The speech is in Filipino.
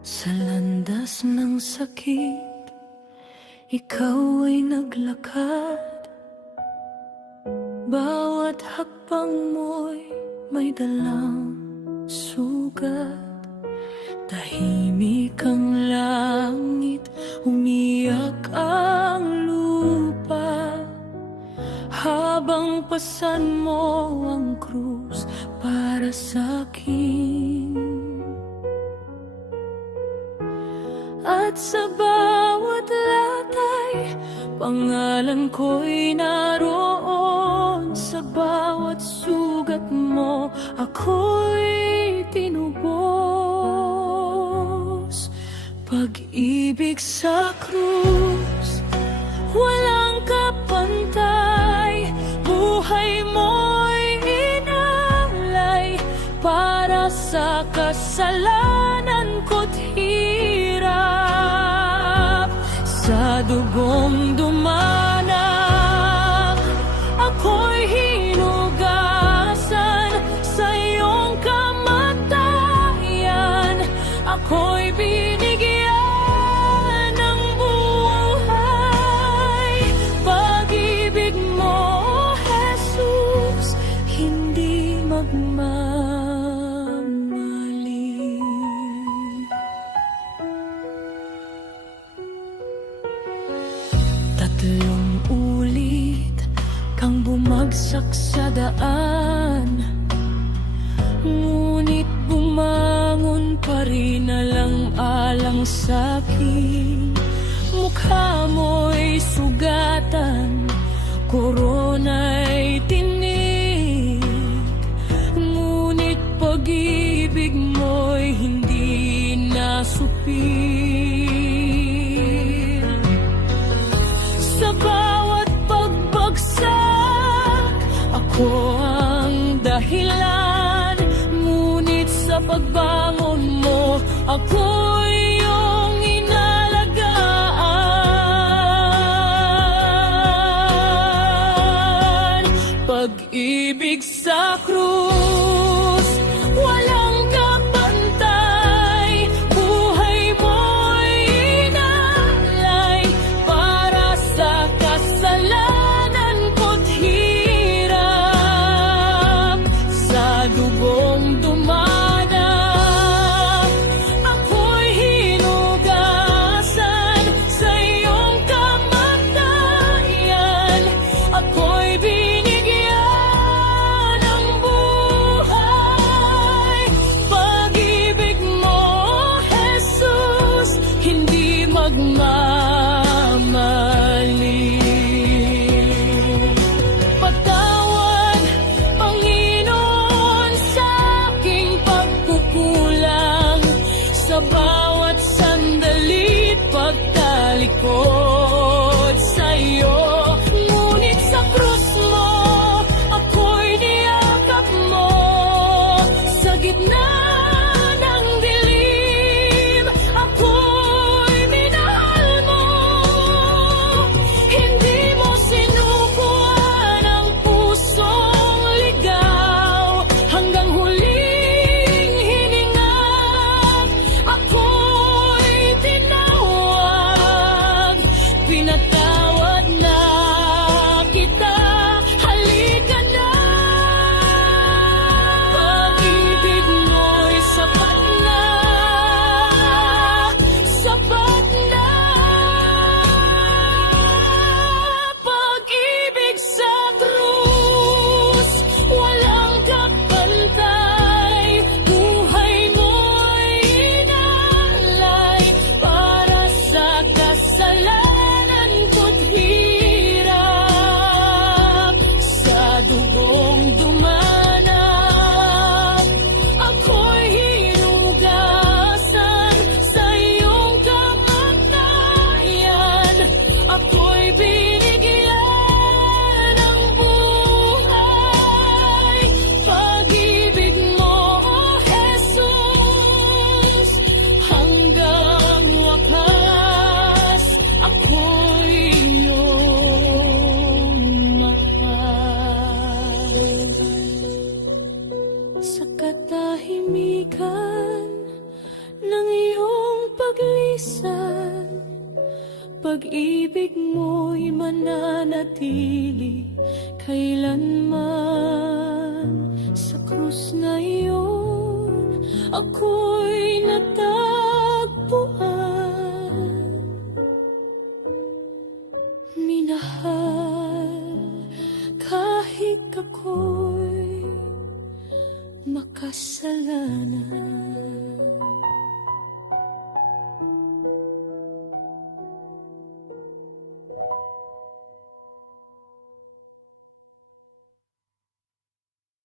Sa landas ng sakit, ikaw ay naglakad. Bawat hakbang mo'y may dalang sugat. Tahimik ang langit, umiyak ang lupa, habang pasan mo ang krus para sa'kin. At sa bawat latay, pangalan ko'y naroon. Sa bawat sugat mo, ako'y tinubos. Pag-ibig sa krus, walang kapantay. Buhay mo'y inalay para sa kasalanan ko't hirap. Sa dugong dumanak, ako'y hinugasan. Sa iyong kamatayan, ako'y binigyan ng buhay. Pag-ibig mo, Jesus, hindi magmamali. Tatlong ulit kang bumagsak sa daan, ngunit bumangon pa rin alang-alang sa'kin. Mukha mo'y sugatan, korona'y tinig, ngunit pag-ibig mo'y hindi nasupil. Sa bawat pagbagsak, ako ang dahilan, ngunit sa pagbangon mo, ako'y iyong inalagaan. Pag-ibig sa krus, walang kapantay. Buhay mo'y inalay para sa kasalanan ko't hirap. Sa dugong dumanak, ako'y hinugasan. Sa iyong kamatayan, ako'y binigyan ng buhay. balikan ng iyong paglisan. Pag-ibig mo'y mananatili kailanman. Sa krus na iyon, ako'y natagpuan. Minahal kahit ako'y makasalanan.